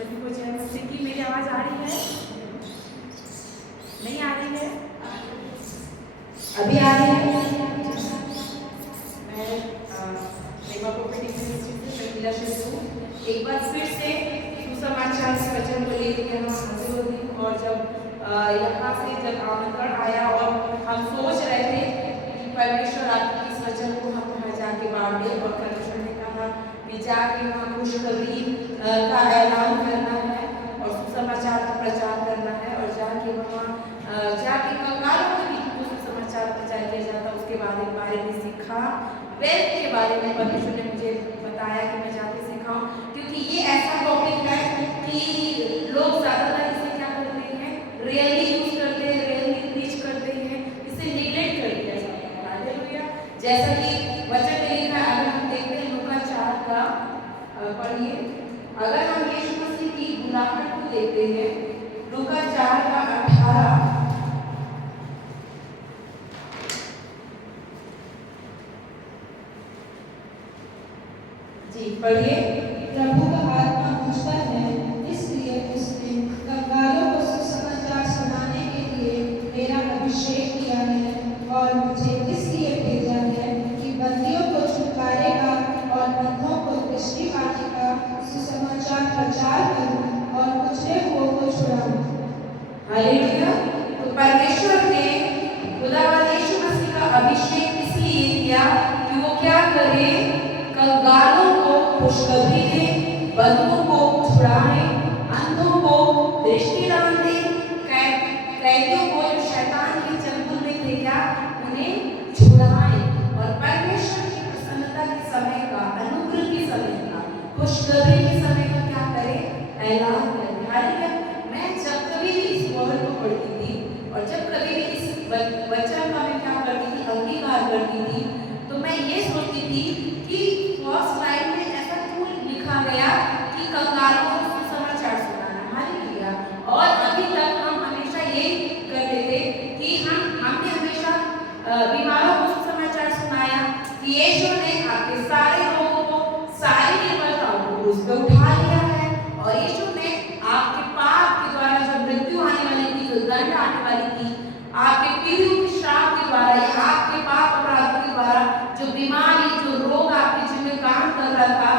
सभी को जय मसीह की। मेरी आवाज़ आ रही है? नहीं आ रही है? अभी आ रही है? मैं प्रेमा प्रोफेटिक मिनिस्ट्री से शकीला शेख हूँ। एक बार फिर से सुसमाचार के वचन को लेकर यहाँ हाजिर होती हूँ। और जब यहाँ से जब आमंत्रण आया और हम सोच रहे थे कि परमेश्वर आपके इस वचन को हम वहाँ जाके बांटे, और परमेश्वर ने कहा कि जाके वहाँ खुशखबरी का ऐलान करना है और सुसमाचार का प्रचार करना है, और जाके वहाँ जाके कंगालों के बीच में सुसमाचार प्रचार किया जाता। उसके बारे में सीखा, वेल्थ के बारे में परमेश्वर ने मुझे बताया कि मैं जाके सिखाऊं, क्योंकि ये ऐसा टॉपिक है कि लोग ज़्यादातर इसे क्या करते हैं, रियली यूज करते हैं, रियली रीच करते हैं, इसे निगलेक्ट कर दिया जाता है। हालेलुया। जैसा कि वचन में लिखा है, अगर हम देखते हैं लूका 4 का पढ़िए, अगर हम यीशु मसीह की बुलाहट को देखते हैं, लूका 4 का 18 जी पढ़िए। प्रभु का आत्मा मुझ पर है, इसलिए उसने कंगालों को सुसमाचार सुनाने के लिए मेरा अभिषेक किया है, और मुझे इसलिए भेजा है कि बंदियों को छुटकारेगा और अंधों को दृष्टि पाने का सुसमाचार प्रचार करूं और कुचले हुओं को छुड़ाऊं। हालेलुया। तो परमेश्वर ने खुदावंद यीशु मसीह का अभिषेक इसलिए किया कि वो क्या करे, कंगालों को खुशखबरी दे, बंधुओं को छुड़ाए, अंधों को दृष्टिदान दे, कैदियों को जो शैतान के चंगुल में थे क्या उन्हें छुड़ाए, और परमेश्वर की प्रसन्नता के समय का, अनुग्रह के समय का, खुशखबरी के समय का क्या करे, ऐलान करे। हालेलुया। मैं जब कभी भी इस वर्ड को पढ़ती थी और जब कभी भी इस वचन का मैं क्या करती थी, अंगीकार करती थी, तो मैं ये सोचती थी कि फर्स्ट लाइन में ऐसा क्यों लिखा गया कि कंगालों को सुसमाचार सुनाना। हालेलुया। और अभी तक हम हमेशा ये करते थे कि हमने हमेशा बीमारों को सुसमाचार सुनाया कि यीशु ने आपके सारे रोगों को, सारी निर्बलताओं को क्रूस पे उठा लिया है, और यीशु ने आपके पाप के द्वारा जो मृत्यु आने वाली थी, जो दंड आने वाली थी, आपके पीढ़ियों के श्राप के द्वारा या आपके पाप अपराधों के द्वारा जो बीमारी, जो रोग आपके जीवन में काम कर रहा था,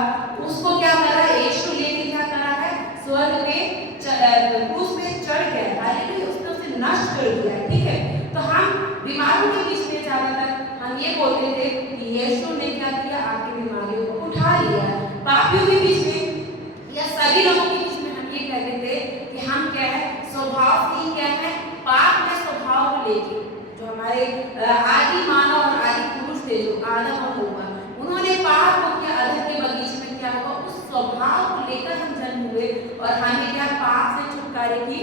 उसको क्या करा यीशु लेके क्या करा है, स्वर्ग पे क्रूस पे चढ़ गया। हालेलुया। उसने उसे नष्ट कर दिया। ठीक है। तो हम बीमारों के बीच में ज्यादातर हम ये बोलते थे कि यीशु ने क्या किया, आपकी बीमारियों को उठा लिया। पापियों के बीच में या सभी लोगों के बीच में हम ये कहते थे कि हम क्या है, स्वभाव की क्या है, पाप में स्वभाव को लेके जो हमारे आदि मानव और आदि पुरुष थे, जो आदम और हव्वा, उन्होंने पाप को किया, अदन के बगीचे में क्या हुआ, उस स्वभाव को लेकर हम जन्म हुए, और हमें क्या पाप से छुटकारे की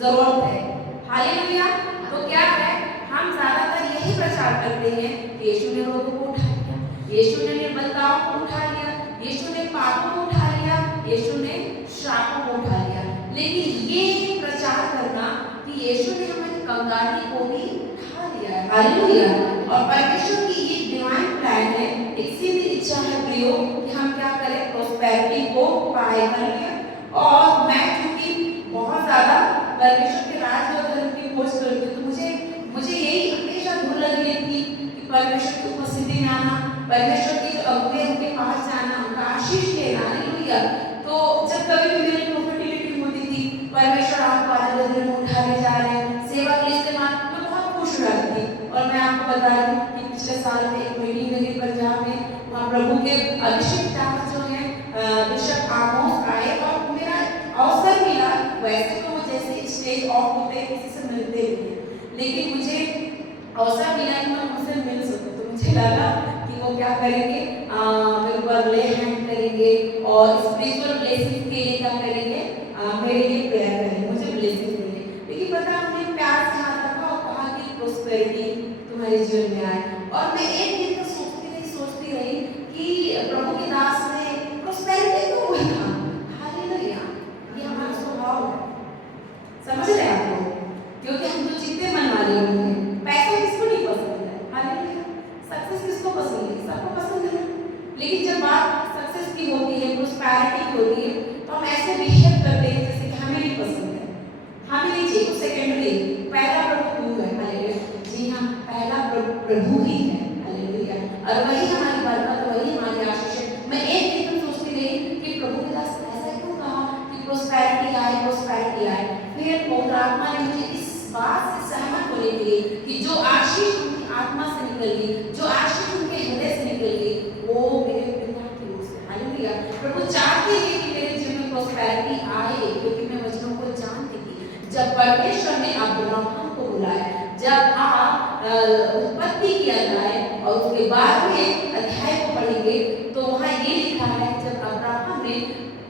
जरूरत है। हालेलुया। तो क्या है, हम ज्यादातर यही प्रचार करते हैं कि यीशु ने रोगों को उठा लिया, यीशु ने निर्बलताओं को उठा लिया, यीशु ने पापों को उठा लिया, यीशु ने श्रापों को उठा लिया। लेकिन ये प्रचार करना कि यीशु ने हमारी कंगाली को भी उठा लिया है। हालेलुया। और परमेश्वर की ये डिवाइन प्लान है, एक सीधी इच्छा है प्रियो कि हम क्या करें, प्रोस्पेरिटी को पाए। और मैं क्योंकि बहुत ज्यादा परमेश्वर के राज और धर्म की खोज करती हूँ, तो मुझे यही हमेशा धुन लगी थी कि परमेश्वर की उपस्थिति में आना, परमेश्वर के जो अगुवे उनके पास जाना, उनका आशीष लेना। हालेलुया। तो जब कभी भी मेरी प्रोफेटिलिटी होती थी, परमेश्वर आपको आज धर्म में उठाने जा रहे हैं, सेवा के लिए इस्तेमाल, मैं बहुत खुश रहती थी। और मैं आपको बता रही हूँ कि पिछले साल में एक मीटिंग लगी पंजाब में, वहाँ प्रभु के अभिषेक दास जो है बिशप आमोस आए, और मेरा अवसर मिला। वैसे तो जैसे स्टेज ऑफ होते हैं किसी से मिलते नहीं है, लेकिन मुझे अवसर मिला कि मैं उनसे मिल सकूं। तो मुझे लगा कि वो क्या करेंगे, मेरे ऊपर ले हैंड करेंगे और स्पिरिचुअल ब्लेसिंग के लिए क्या करेंगे, मेरे लिए प्रेयर करेंगे, मुझे ब्लेसिंग देंगे। लेकिन पता उन्हें प्यार से हाथ रखा और कहा कि प्रोस्पेरिटी तुम्हारे जीवन में आए। और मैं एक दिन तो सोचती रही कि प्रभु के दास ने प्रोस्पेरिटी क्यों बोला। हालेलुया। ये हमारा स्वभाव है, समझ रहे हैं आप लोग, क्योंकि हम तो जितने मन वाले होंगे, पैसा किसको नहीं पसंद है। हालेलुया। सक्सेस किसको पसंद है, सबको पसंद है। लेकिन जब बात सक्सेस की होती है, प्रोस्पेरिटी की होती है, तो हम ऐसे बिहेव करते प्रभु ही है। हालेलुया। और वही हमारी बरकत, वही हमारी आशीष है। मैं एक दिन सोचती रही कि प्रभु के दास ऐसा क्यों कहा कि प्रोस्पेरिटी आए, प्रोस्पेरिटी आए। फिर पवित्र आत्मा ने मुझे इस बात से सहमत होने के लिए कि जो आशीष उनकी आत्मा से निकली, जो आशीष उनके हृदय से निकली, वो मेरे पिता की ओर से। हालेलुया। प्रभु चाहते हैं कि मेरे जीवन में प्रोस्पेरिटी आए, क्योंकि मैं वचनों को जानती थी। जब परमेश्वर ने अब्राहम को बुलाया, जब आप उत्पत्ति किया जाए और उसके बाद में अध्याय को पढ़ेंगे तो वहाँ ये लिखा है, जब अब्राहम ने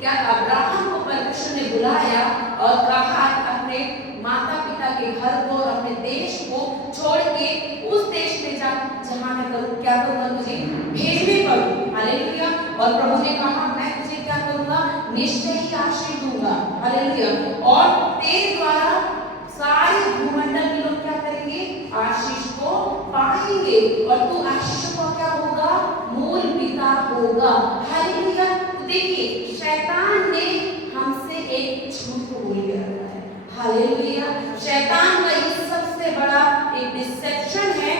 अब्राहम को परमेश्वर ने बुलाया और कहा अपने माता पिता के घर को और अपने देश को छोड़ के उस देश में जा जहाँ मैं करूँ, क्या करूँगा, तुझे भेजने पड़ूँ। हालेलुया। और प्रभु ने कहा मैं तुझे क्या करूँगा, निश्चय ही आशीष दूंगा। हालेलुया। और तेरे द्वारा सारे भूमंडल के लोग क्या करेंगे, आशीष को पाएंगे और तू आशीष को क्या होगा, मूल पिता होगा। हालेलुया। तो देखिए शैतान ने हमसे एक झूठ को बोल के रखा है। हालेलुया। शैतान का ये सबसे बड़ा एक डिसेप्शन है।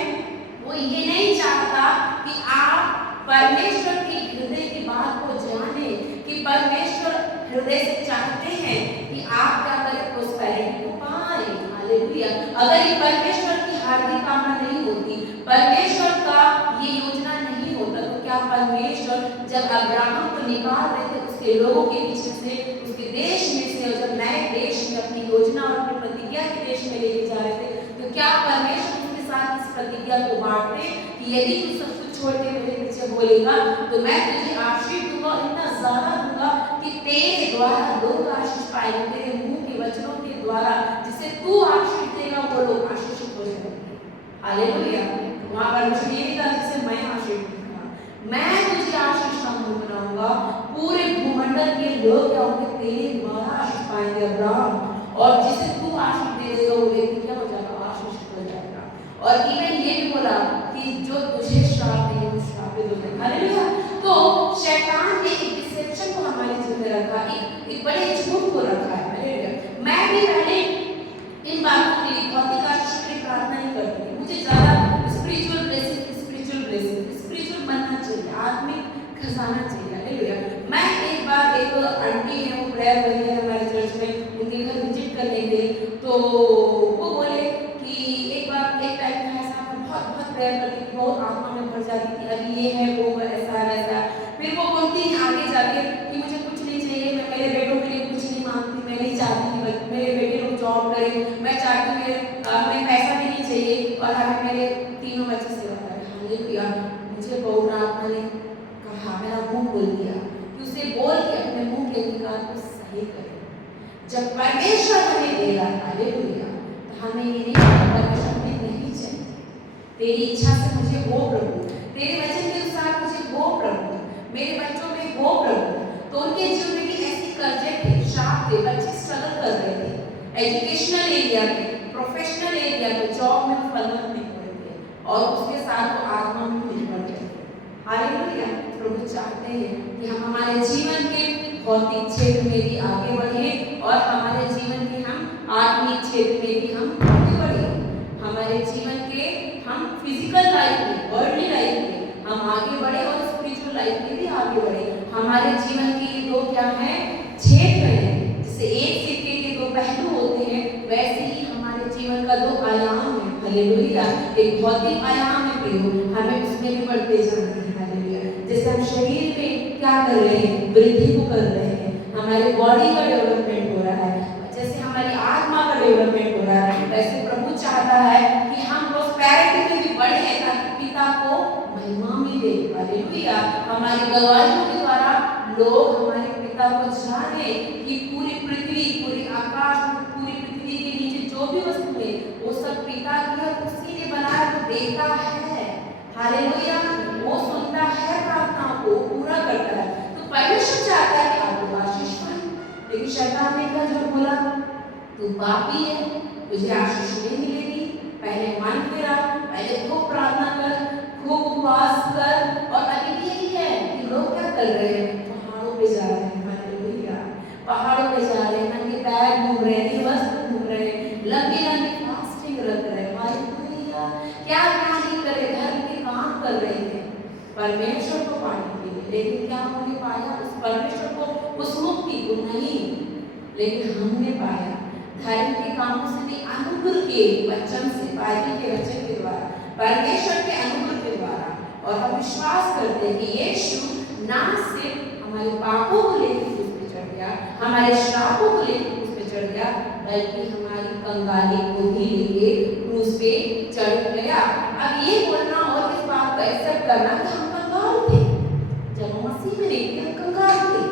वो ये नहीं चाहता कि आप परमेश्वर के हृदय की बात को जाने, कि परमेश्वर हृदय से चाहते हैं कि आप क्या करें, प्रोस्पेरिटी को पाएं। हालेलुया। अगर ये परमेश्वर की हार्दिक कामना नहीं होती, परमेश्वर का ये योजना नहीं होता, तो क्या परमेश्वर जब अब्राहम को निकाल रहे थे उसके लोगों के पीछे से, उसके देश में से, और जब नए देश में अपनी योजना और अपनी प्रतिज्ञा के देश में लेके जा रहे थे, तो क्या परमेश्वर उसके साथ इस प्रतिज्ञा को बांटते कि यदि तू सब कुछ छोड़ के मेरे पीछे बोलेगा तो मैं तुझे आशीष दूंगा, इतना ज्यादा दूंगा कि तेरे द्वारा लोग आशीष पाएंगे, तेरे मुंह के वचनों के द्वारा जिसे तू आशीष देगा वो लोग आशीषित हो जाएंगे। हालेलुया। वहां परमेश्वर ये नहीं कहा जिसे मैं आशीष दूंगा, मैं तुझे आशीष का मुंह बनाऊंगा, पूरे भूमंडल के लोग क्या होंगे, तेरे द्वारा आशीष पाएंगे अब्राहम, और जिसे तू आशीष दे देगा वो व्यक्ति क्या हो जाएगा, आशीषित हो जाएगा। और इवन ये भी बोला कि जो तुझे श्राप देंगे वो श्रापित हो जाएगा। हालेलुया। तो शैतान ने एक डिसेप्शन को हमारे जीवन में रखा, एक बड़े झूठ को रखा है। हालेलुया। मैं भी पहले इन बातों के लिए भौतिक आशीष के लिए प्रार्थना नहीं करती थी। मुझे ज्यादा स्पिरिचुअल ब्लेसिंग बनना चाहिए, आत्मिक खजाना चाहिए। हालेलुया। मैं एक बार एक आंटी है, वो प्रेयर बनी है हमारे चर्च में, उनके घर विजिट करने गई, तो वो बोले कि एक बार एक टाइम था ऐसा, मैं बहुत प्रेयर करती थी, बहुत आत्मा में भर जाती थी, अभी ये है वो ऐसा वैसा। फिर वो बोलती है आगे जाके कि मुझे कुछ नहीं चाहिए, मैं मेरे बेटों के लिए कुछ नहीं मांगती, मैं नहीं चाहती कि मेरे बेटे लोग जॉब करें, मैं चाहती हमें पैसा भी नहीं चाहिए और हमें मेरे तीनों बच्चे सेवा करें। हालेलुया। मुझे पवित्र आत्मा ने कहा, मेरा मुंह खोल दिया कि उसे बोल के अपने मुंह के अधिकार को सही करे। जब परमेश्वर हमें दे रहा है, हालेलुया, तो हमें ये नहीं कहना परमेश्वर हमें नहीं चाहिए, तेरी इच्छा से मुझे हो प्रभु, तेरे वचन के अनुसार मुझे हो प्रभु, मेरे बच्चों में हो प्रभु। तो उनके जीवन में भी ऐसे कर्जे थे, श्राप थे, बच्चे स्ट्रगल कर रहे थे एजुकेशनल एरिया में, प्रोफेशनल एरिया में, जॉब में फलवंत नहीं हो रहे थे, और उसके साथ वो आत्मा में निर्भर थे। हालेलुया। प्रभु चाहते हैं कि हम हमारे जीवन के भौतिक क्षेत्र में भी आगे बढ़े और हमारे जीवन के हम आत्मिक क्षेत्र में भी हम आगे बढ़े। हमारे जीवन के हम फिजिकल लाइफ में, वर्ल्डली लाइफ में हम आगे बढ़े और स्पिरिचुअल लाइफ में भी आगे बढ़े। हमारे जीवन के दो क्या है, क्षेत्र हैं। जैसे एक सिक्के के दो पहलू होते हैं, वैसे ही हमारे जीवन का दो आयाम है। हालेलुया। एक भौतिक आयाम है प्रियो, हमें उसमें भी बढ़ते जाना है। हालेलुया। जैसे हम शरीर में क्या कर रहे हैं, वृद्धि को कर रहे हैं, हमारे बॉडी का डेवलपमेंट हो रहा है, जैसे हमारी आत्मा का डेवलपमेंट हो रहा है, वैसे प्रभु चाहता है कि हम प्रोस्पेरिटी में भी बढ़े ताकि पिता को महिमा मिले। हालेलुया। हमारी गवाहियों के द्वारा लोग हमारे पिता को जाने कि पूरी पृथ्वी, पूरी आकाश, पूरी पृथ्वी के नीचे जो भी वस्तु है वो सब पिता की है, उसी ने बनाया, तो देता है। हालेलुया। वो सुनता है प्रार्थना को, पूरा करता है। तो परमेश्वर चाहता है कि आप लोग आशीष पाएं, लेकिन शैतान ने क्या जो बोला, तू पापी है, तुझे आशीष नहीं मिलेगी, पहले मन फेरा, पहले खूब प्रार्थना कर, खूब उपवास कर। और अभी भी यही है कि लोग क्या कर रहे हैं, पहाड़ों पे जा रहे हैं। हालेलुया। पहाड़ों पे जा रहे हैं, नंगे पैर घूम रहे हैं, निर्वस्त्र घूम रहे हैं, लंबी फास्टिंग रख रहे हैं। हालेलुया। क्या नहीं कर रहे, परमेश्वर को पाने के लिए, लेकिन क्या उन्होंने पाया? उस परमेश्वर को, उस मुक्ति को नहीं, लेकिन हमने पाया धर्म के कामों से नहीं, अनुग्रह के वचन से, बाइबल के वचन के द्वारा, परमेश्वर के अनुग्रह के द्वारा। और हम विश्वास करते हैं कि यीशु ना सिर्फ हमारे पापों को लेकर क्रूस पे चढ़ गया, हमारे श्रापों को लेकर क्रूस पे चढ़ गया, बल्कि हमारी कंगाली को भी लेके क्रूस पे चढ़ गया। अब ये बोलना और इस बात को एक्सेप्ट करना कि हम कंगाल थे, जब हम मसीह में नहीं थे, हम कंगाल थे,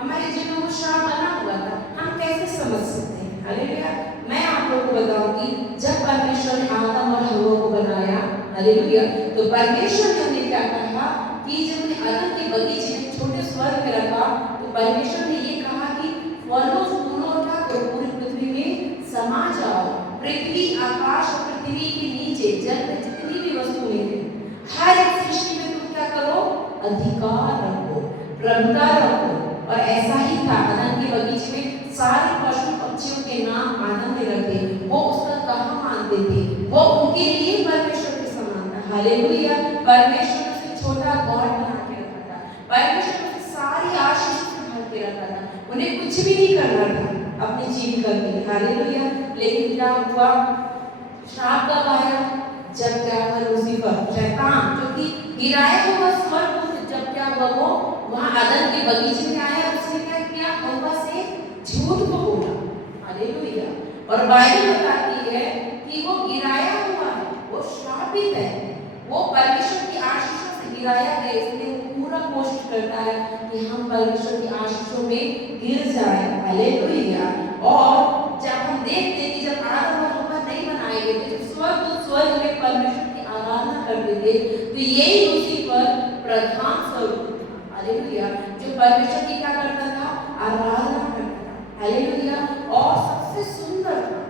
हमारे जीवन में श्राप बना हुआ था, हम कैसे समझ सकते हैं? हालेलुया। मैं आप लोगों को बताऊंगी, जब परमेश्वर ने आदम और हव्वा को बनाया, हालेलुया, तो परमेश्वर ने उन्हें क्या कहा कि जब उन्हें अदन के बगीचे में छोटे स्वर्ग में रखा, तो परमेश्वर ने ये कहा कि फलों फूलों का तो पूरी पृथ्वी में समा जाओ। पृथ्वी, आकाश और पृथ्वी के नीचे जल में जितनी भी वस्तुएं हैं, हर एक सृष्टि में तुम क्या करो? अधिकार रखो, प्रभुता रखो। और ऐसा ही था, अदन के बगीचे में सारे पशु पक्षियों के नाम आदम ने रखे, वो उसका कहा मानते थे, वो उनके लिए परमेश्वर के समान था। हालेलुया। परमेश्वर ने उसे छोटा गॉड बना के रखा था, परमेश्वर ने उसे सारी आशीष से भर के रखा था, उन्हें कुछ भी नहीं करना था अपनी जीविका के लिए। हालेलुया। लेकिन क्या हुआ? श्राप कब आया? जब क्या हुआ? लूसीफर, शैतान, जो कि गिराया हुआ स्वर्ग से, जब क्या हुआ? वो वहां अदन के बगीचे में आया, उसने क्या किया? हव्वा से झूठ को बोला। हालेलुया। और बाइबल बताती है कि वो गिराया हुआ है, वो श्रापित है, वो परमेश्वर की आशीषों से गिराया गया, इसलिए वो पूरा कोशिश करता है कि हम परमेश्वर की आशीषों में गिर जाएं। हालेलुया। और जब हम देखते हैं कि जब आदम और हव्वा नहीं बनाए गए थे, जब स्वर्ग में परमेश्वर की आराधना करते थे, तो यही लूसीफर प्रधान स्वरूप था। हालेलुया। जो परमेश्वर की क्या करता था? आराधना करता था। हालेलुया। और सबसे सुंदर था,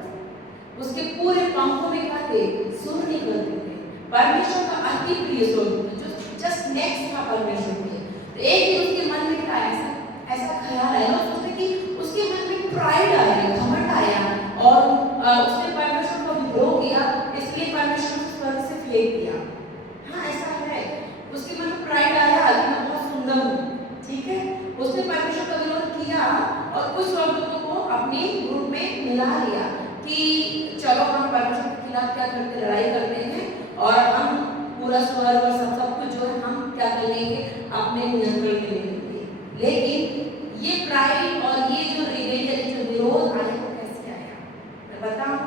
उसके पूरे पंखों में क्या थे? सुर निकलते थे। परमेश्वर का अति प्रिय स्वरूप, जो जस्ट नेक्स्ट था परमेश्वर के। तो एक दिन उसके मन में क्या आया? ऐसा ख्याल आया, उसने कि उसके मन में प्राइड आया, घमंड आया, और उसने परमेश्वर को विद्रोह किया, इसलिए परमेश्वर ने स्वर्ग से फेंक दिया। हाँ, ऐसा है, उसके मन में प्राइड आया कि मैं बहुत सुंदर हूँ, ठीक है, उसने परमेश्वर का विरोध किया और कुछ स्वर्गदूतों को अपने ग्रुप में मिला लिया कि चलो हम परमेश्वर के खिलाफ क्या करते, लड़ाई करते हैं, और हम पूरा स्वर्ग और सब कुछ जो है हम क्या कर लेंगे? अपने नियंत्रण में ले लेंगे। लेकिन ये प्राइड और ये जो रिबेलियन, जो विरोध आया, वो कैसे आया? मैं बताऊं,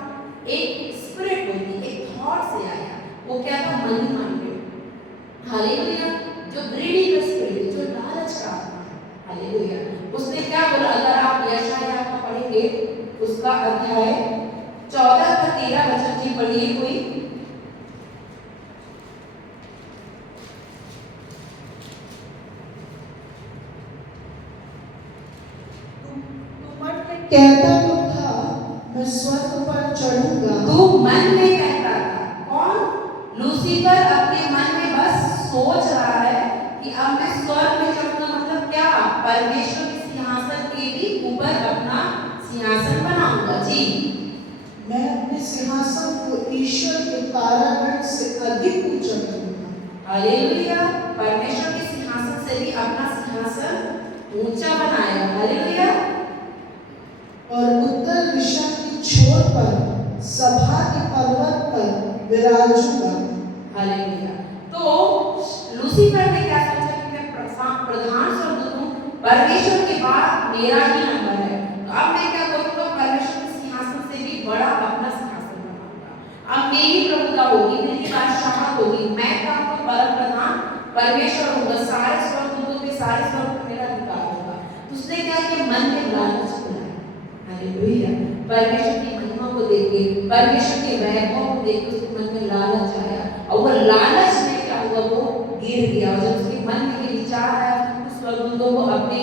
एक स्पिरिट होती, एक थॉट से आया। वो क्या था? Money minded. हालेलुया। जो ग्रीडी का स्पिरिट, जो लालच का आत्मा। हालेलुया। उसने क्या बोला? अगर आप यशायाह का पढ़ेंगे, उसका अध्याय 14 का 13 वचन जी पढ़िए कोई। कहता तो था, मैं स्वर्ग पर चढ़ूंगा। तू मन में कहता था, कौन? लूसीफर अपने मन में बस सोच रहा है कि अब मैं स्वर्ग में चढ़ूंगा, मतलब क्या? परमेश्वर के सिंहासन के भी ऊपर अपना सिंहासन बनाऊंगा। जी, मैं अपने सिंहासन को ईश्वर के तारागण से अधिक ऊंचा करूंगा। हालेलुया। परमेश्वर के सिंहासन से भी अपना सिंहासन ऊंचा बनाएगा। हालेलुया। और उत्तर दिशा की छोर पर सभा के पर्वत पर विराजूंगा। हालेलुया। तो लूसीफर ने क्या सोचा कि मैं प्रधान स्वर्गदूत हूं, परमेश्वर के बाद मेरा ही नंबर है, तो अब मैं क्या करूंगा? परमेश्वर के सिंहासन से भी बड़ा अपना सिंहासन बनाऊंगा। अब मेरी प्रभुता होगी, मेरी बादशाहत होगी, मैं कहूंगा परम प्रधान परमेश्वर होगा, सारे स्वर्गदूतों पे, सारे स्वर्ग पे मेरा अधिकार होगा। तो उसने क्या किया? मन में लालच बनाया। हालेलुया। परमेश्वर की महिमा को देखे, परमेश्वर के वैभव को देखे उसके मन में लालच आया, और वो लालच में क्या हुआ? वो गिर गया। और जब उसके मन में ये विचार आया, उस स्वर्गदूतों को अपने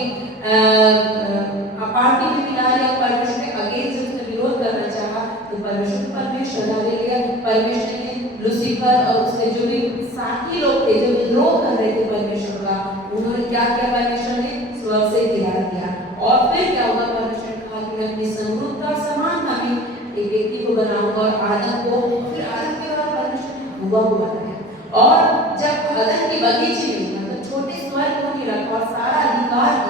पार्टी में मिला लिया, परमेश्वर के अगेंस्ट उसने विरोध करना चाहा, तो परमेश्वर हालेलुया, परमेश्वर ने लूसीफर और उसके जो भी साथी लोग थे, जो विद्रोह कर रहे थे परमेश्वर का, उन्होंने क्या किया? परमेश्वर ने स्वर्ग से गिरा दिया। और फिर क्या हुआ? परमेश्वर ने कहा कि मैं अपनी समरूपता समानता में एक व्यक्ति को बनाऊंगा, और आदम को, फिर आदम के द्वारा परमेश्वर ने हव्वा को बनाया। और जब अदन के बगीचे में, मतलब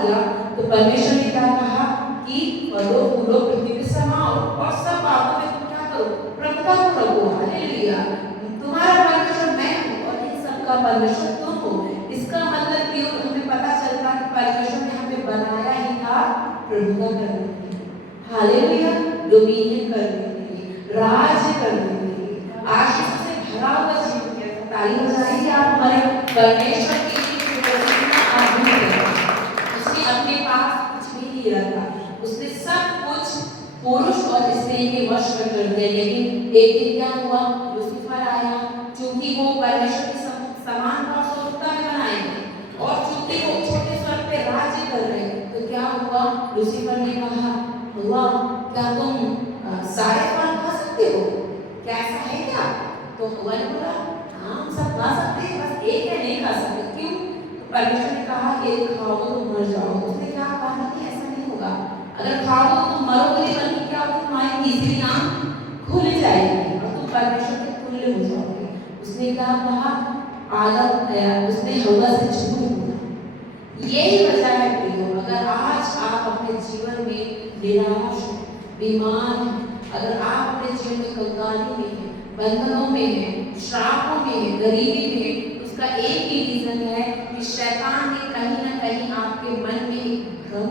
दिया तो परमेश्वर ने क्या कहा कि फलो फूलो पृथ्वी पे समाओ और सब बातों में तुम क्या करो, प्रभुता को रखो। हालेलुया। तुम्हारा परमेश्वर मैं हूँ और इन सब का परमेश्वर तुम हो। इसका मतलब कि हमें पता चलता कि परमेश्वर ने हमें बनाया ही था प्रभुता करने के लिए, हालेलुया, डोमिनियन करने के लिए, राज्य करने के लिए, आशीष से भरा हुआ जीवन के लिए। ताली बजाइए आप हमारे परमेश्वर के लिए जो कितना अद्भुत है। उसने अपने पास कुछ भी नहीं रखा, उसने सब कुछ पुरुष और स्त्री के वश में कर दिया। लेकिन एक दिन क्या हुआ, लूसीफर आया, क्योंकि वो परमेश्वर के समान और स्वरूपता में बनाए गए और चूंकि वो छोटे स्वर पे राज्य कर रहे, तो क्या हुआ, लूसीफर ने कहा, हुआ क्या तुम सारे फल खा सकते हो, क्या ऐसा है क्या? तो हुआ ने बोला हाँ हम सब खा सकते हैं, बस एक है नहीं खा सकते। क्यों? तो परमेश्वर ने कहा ये खाओगे तो मर जाओगे। उसने क्या कहा कि ऐसा नहीं होगा, अगर खाओगे तो मरोगे, बल्कि क्या होगा, तुम्हारी तीसरी आंख खुल जाएगी और तुम परमेश्वर के तुल्य हो जाओगे। उसने क्या कहा, आदम उसने हवा से झूठ बोला। यही वजह है प्रियो, अगर आज आप अपने जीवन में निराश, बीमार हैं, अगर आप अपने जीवन में कंगाली में हैं, बंधनों में हैं, श्रापों में हैं, गरीबी में हैं, उसका एक ही रीजन है कि शैतान ने कहीं ना कहीं आपके मन में एक भ्रम